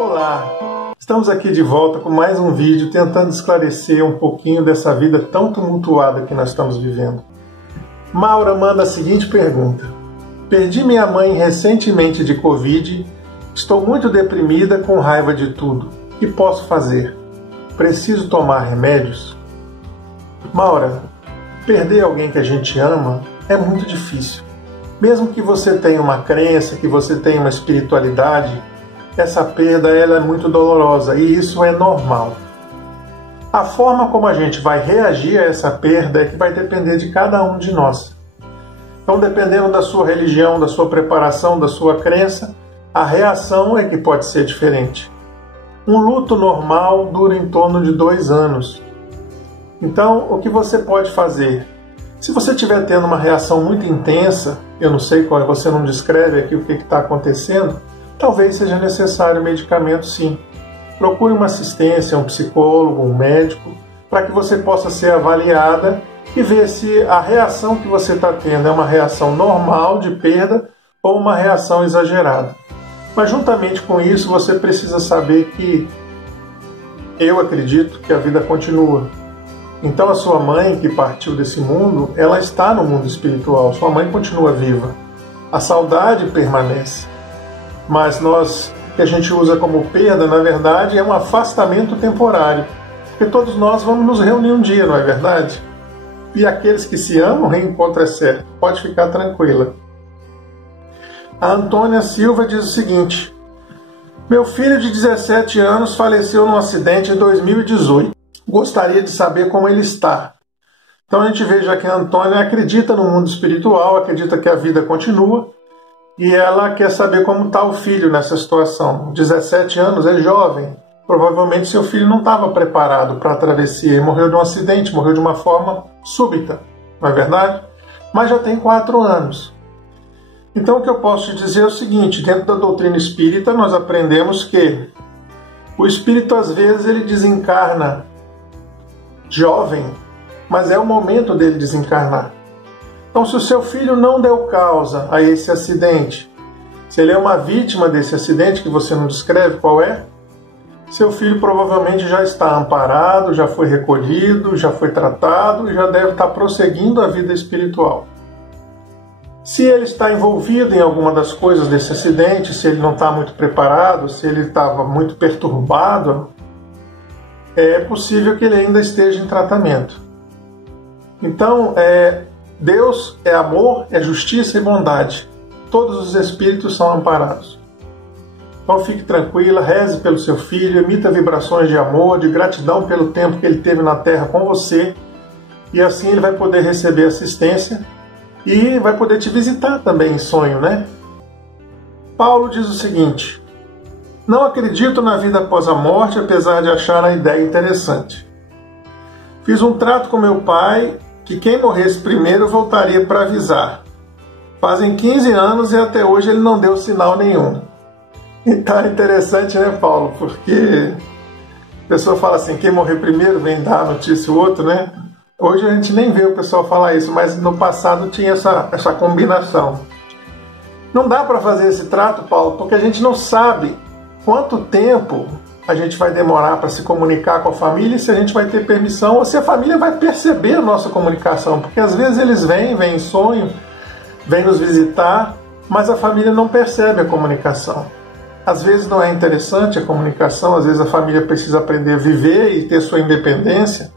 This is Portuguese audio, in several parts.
Olá! Estamos aqui de volta com mais um vídeo tentando esclarecer um pouquinho dessa vida tão tumultuada que nós estamos vivendo. Maura manda a seguinte pergunta: perdi minha mãe recentemente de Covid, estou muito deprimida com raiva de tudo. O que posso fazer? Preciso tomar remédios? Maura, perder alguém que a gente ama é muito difícil. Mesmo que você tenha uma crença, que você tenha uma espiritualidade, essa perda ela é muito dolorosa e isso é normal. A forma como a gente vai reagir a essa perda é que vai depender de cada um de nós. Então, dependendo da sua religião, da sua preparação, da sua crença, a reação é que pode ser diferente. Um luto normal dura em torno de 2 anos. Então, o que você pode fazer? Se você estiver tendo uma reação muito intensa, eu não sei qual, você não descreve aqui o que está acontecendo, talvez seja necessário medicamento sim. Procure uma assistência, um psicólogo, um médico, para que você possa ser avaliada e ver se a reação que você está tendo é uma reação normal de perda ou uma reação exagerada. Mas juntamente com isso você precisa saber que eu acredito que a vida continua. Então a sua mãe que partiu desse mundo, ela está no mundo espiritual, sua mãe continua viva. A saudade permanece. Mas que a gente usa como perda, na verdade, é um afastamento temporário. Porque todos nós vamos nos reunir um dia, não é verdade? E aqueles que se amam, o reencontro é certo. Pode ficar tranquila. A Antônia Silva diz o seguinte: meu filho de 17 anos faleceu num acidente em 2018. Gostaria de saber como ele está. Então a gente vê já que a Antônia acredita no mundo espiritual, acredita que a vida continua, e ela quer saber como está o filho nessa situação. 17 anos, é jovem. Provavelmente seu filho não estava preparado para a travessia e morreu de um acidente, morreu de uma forma súbita, não é verdade? Mas já tem 4 anos. Então o que eu posso te dizer é o seguinte: dentro da doutrina espírita nós aprendemos que o espírito às vezes ele desencarna jovem, mas é o momento dele desencarnar. Então, se o seu filho não deu causa a esse acidente, se ele é uma vítima desse acidente que você não descreve qual é, seu filho provavelmente já está amparado, já foi recolhido, já foi tratado e já deve estar prosseguindo a vida espiritual. Se ele está envolvido em alguma das coisas desse acidente, se ele não está muito preparado, se ele estava muito perturbado, é possível que ele ainda esteja em tratamento. Então, Deus é amor, é justiça e bondade. Todos os espíritos são amparados. Então fique tranquila, reze pelo seu filho, emita vibrações de amor, de gratidão pelo tempo que ele teve na Terra com você, e assim ele vai poder receber assistência e vai poder te visitar também em sonho, né? Paulo diz o seguinte: não acredito na vida após a morte, apesar de achar a ideia interessante. Fiz um trato com meu pai que quem morresse primeiro voltaria para avisar. Fazem 15 anos e até hoje ele não deu sinal nenhum. Então é interessante, né, Paulo? Porque a pessoa fala assim, quem morrer primeiro vem dar a notícia o outro, né? Hoje a gente nem vê o pessoal falar isso, mas no passado tinha essa combinação. Não dá para fazer esse trato, Paulo, porque a gente não sabe quanto tempo a gente vai demorar para se comunicar com a família, se a gente vai ter permissão ou se a família vai perceber a nossa comunicação, porque às vezes eles vêm em sonho, vêm nos visitar, mas a família não percebe a comunicação. Às vezes não é interessante a comunicação, às vezes a família precisa aprender a viver e ter sua independência.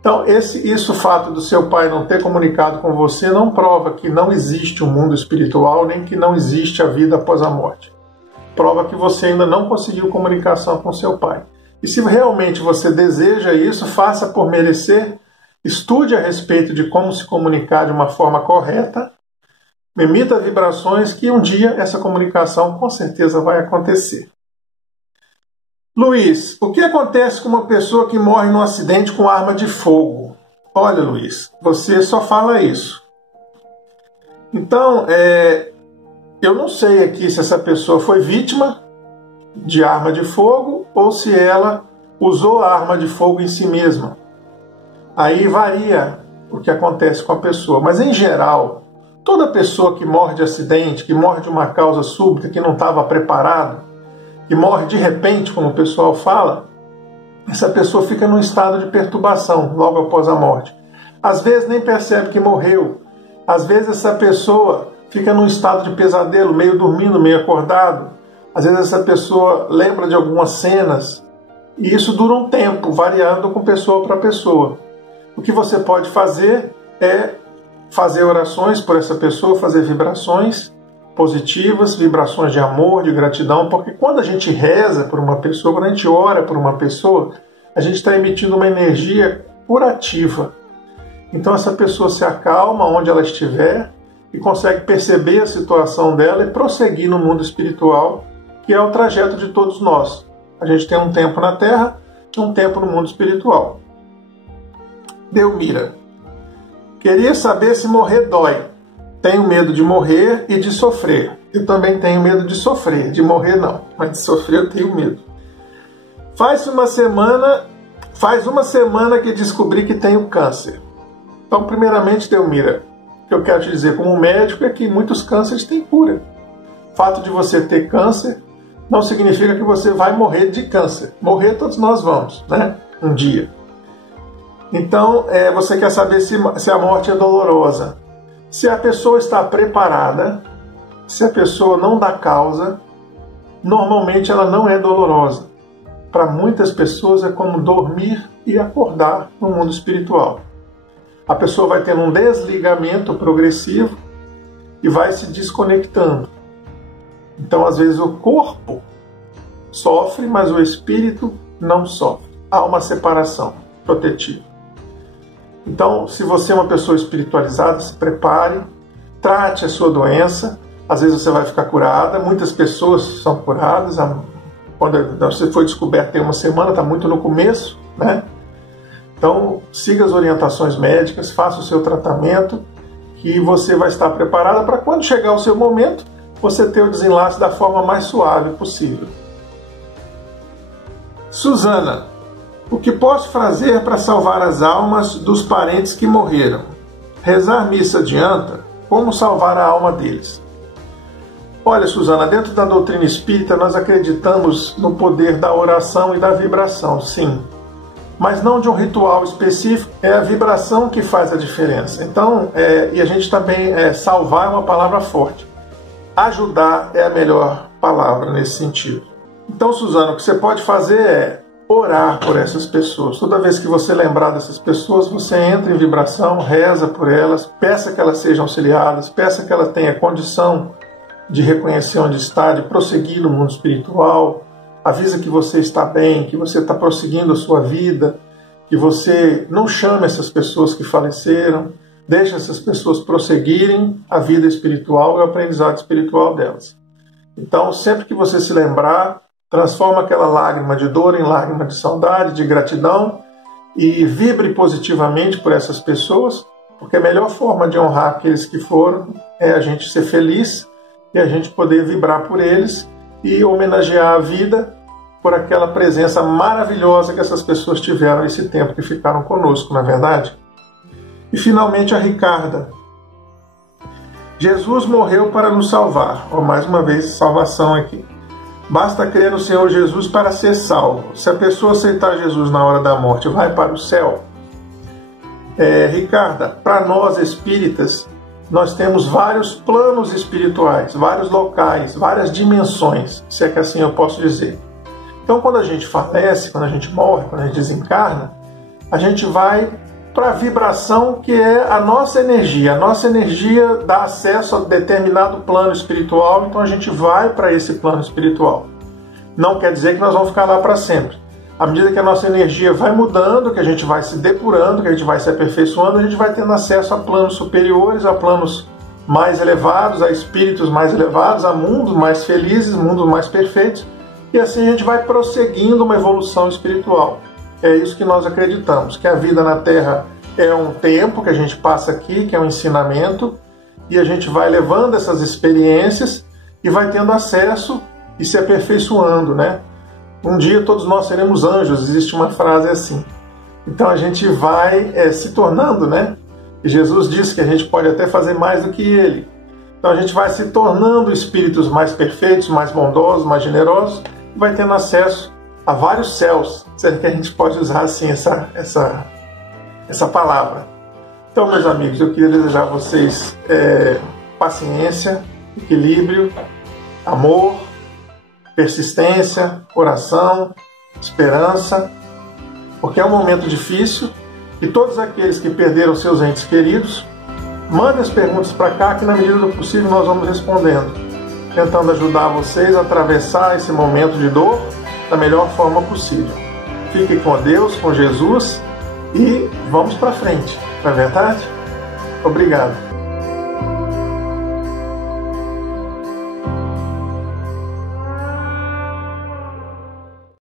Então, o fato do seu pai não ter comunicado com você não prova que não existe um mundo espiritual, nem que não existe a vida após a morte. Prova que você ainda não conseguiu comunicação com seu pai. E se realmente você deseja isso, faça por merecer, estude a respeito de como se comunicar de uma forma correta, emita vibrações que um dia essa comunicação com certeza vai acontecer. Luiz, o que acontece com uma pessoa que morre num acidente com arma de fogo? Olha, Luiz, você só fala isso. Então, eu não sei aqui se essa pessoa foi vítima de arma de fogo ou se ela usou a arma de fogo em si mesma. Aí varia o que acontece com a pessoa. Mas, em geral, toda pessoa que morre de acidente, que morre de uma causa súbita, que não estava preparado, que morre de repente, como o pessoal fala, essa pessoa fica num estado de perturbação logo após a morte. Às vezes nem percebe que morreu. Às vezes essa pessoa fica num estado de pesadelo, meio dormindo, meio acordado. Às vezes essa pessoa lembra de algumas cenas. E isso dura um tempo, variando com pessoa para pessoa. O que você pode fazer é fazer orações por essa pessoa, fazer vibrações positivas, vibrações de amor, de gratidão, porque quando a gente reza por uma pessoa, quando a gente ora por uma pessoa, a gente está emitindo uma energia curativa. Então essa pessoa se acalma onde ela estiver e consegue perceber a situação dela e prosseguir no mundo espiritual, que é o trajeto de todos nós. A gente tem um tempo na Terra e um tempo no mundo espiritual. Delmira: queria saber se morrer dói. Tenho medo de morrer e de sofrer. Eu também tenho medo de sofrer, de morrer não, mas de sofrer eu tenho medo. Faz uma semana que descobri que tenho câncer. Então, primeiramente, Delmira, o que eu quero te dizer como médico é que muitos cânceres têm cura. O fato de você ter câncer não significa que você vai morrer de câncer. Morrer todos nós vamos, né? Um dia. Então, você quer saber se a morte é dolorosa. Se a pessoa está preparada, se a pessoa não dá causa, normalmente ela não é dolorosa. Para muitas pessoas é como dormir e acordar no mundo espiritual. A pessoa vai tendo um desligamento progressivo e vai se desconectando. Então, às vezes, o corpo sofre, mas o espírito não sofre. Há uma separação protetiva. Então, se você é uma pessoa espiritualizada, se prepare, trate a sua doença. Às vezes você vai ficar curada. Muitas pessoas são curadas. Quando você foi descoberto tem uma semana, está muito no começo, né? Então, siga as orientações médicas, faça o seu tratamento, que você vai estar preparada para quando chegar o seu momento, você ter o desenlace da forma mais suave possível. Suzana: o que posso fazer para salvar as almas dos parentes que morreram? Rezar missa adianta? Como salvar a alma deles? Olha, Suzana, dentro da doutrina espírita nós acreditamos no poder da oração e da vibração, sim. Mas não de um ritual específico, é a vibração que faz a diferença. Então, e a gente também, salvar é uma palavra forte. Ajudar é a melhor palavra nesse sentido. Então, Suzana, o que você pode fazer é orar por essas pessoas. Toda vez que você lembrar dessas pessoas, você entra em vibração, reza por elas, peça que elas sejam auxiliadas, peça que ela tenha condição de reconhecer onde está, de prosseguir no mundo espiritual, avisa que você está bem, que você está prosseguindo a sua vida, que você não chame essas pessoas que faleceram, deixe essas pessoas prosseguirem a vida espiritual e o aprendizado espiritual delas. Então, sempre que você se lembrar, transforma aquela lágrima de dor em lágrima de saudade, de gratidão e vibre positivamente por essas pessoas, porque a melhor forma de honrar aqueles que foram é a gente ser feliz e a gente poder vibrar por eles e homenagear a vida por aquela presença maravilhosa que essas pessoas tiveram esse tempo que ficaram conosco, não é verdade? E finalmente a Ricarda. Jesus morreu para nos salvar. Mais uma vez, salvação aqui. Basta crer no Senhor Jesus para ser salvo. Se a pessoa aceitar Jesus na hora da morte, vai para o céu. Ricarda, para nós espíritas, nós temos vários planos espirituais, vários locais, várias dimensões, se é que assim eu posso dizer. Então, quando a gente falece, quando a gente morre, quando a gente desencarna, a gente vai para a vibração que é a nossa energia. A nossa energia dá acesso a determinado plano espiritual, então a gente vai para esse plano espiritual. Não quer dizer que nós vamos ficar lá para sempre. À medida que a nossa energia vai mudando, que a gente vai se depurando, que a gente vai se aperfeiçoando, a gente vai tendo acesso a planos superiores, a planos mais elevados, a espíritos mais elevados, a mundos mais felizes, mundos mais perfeitos, e assim a gente vai prosseguindo uma evolução espiritual. É isso que nós acreditamos, que a vida na Terra é um tempo que a gente passa aqui, que é um ensinamento, e a gente vai levando essas experiências e vai tendo acesso e se aperfeiçoando, né? Um dia todos nós seremos anjos, existe uma frase assim. Então a gente vai se tornando, né? E Jesus disse que a gente pode até fazer mais do que Ele. Então a gente vai se tornando espíritos mais perfeitos, mais bondosos, mais generosos, e vai tendo acesso a vários céus, se é que a gente pode usar assim essa palavra. Então, meus amigos, eu queria desejar a vocês paciência, equilíbrio, amor, persistência, oração, esperança, porque é um momento difícil e todos aqueles que perderam seus entes queridos, mandem as perguntas para cá que na medida do possível nós vamos respondendo, tentando ajudar vocês a atravessar esse momento de dor da melhor forma possível. Fiquem com Deus, com Jesus e vamos para frente, não é verdade? Obrigado.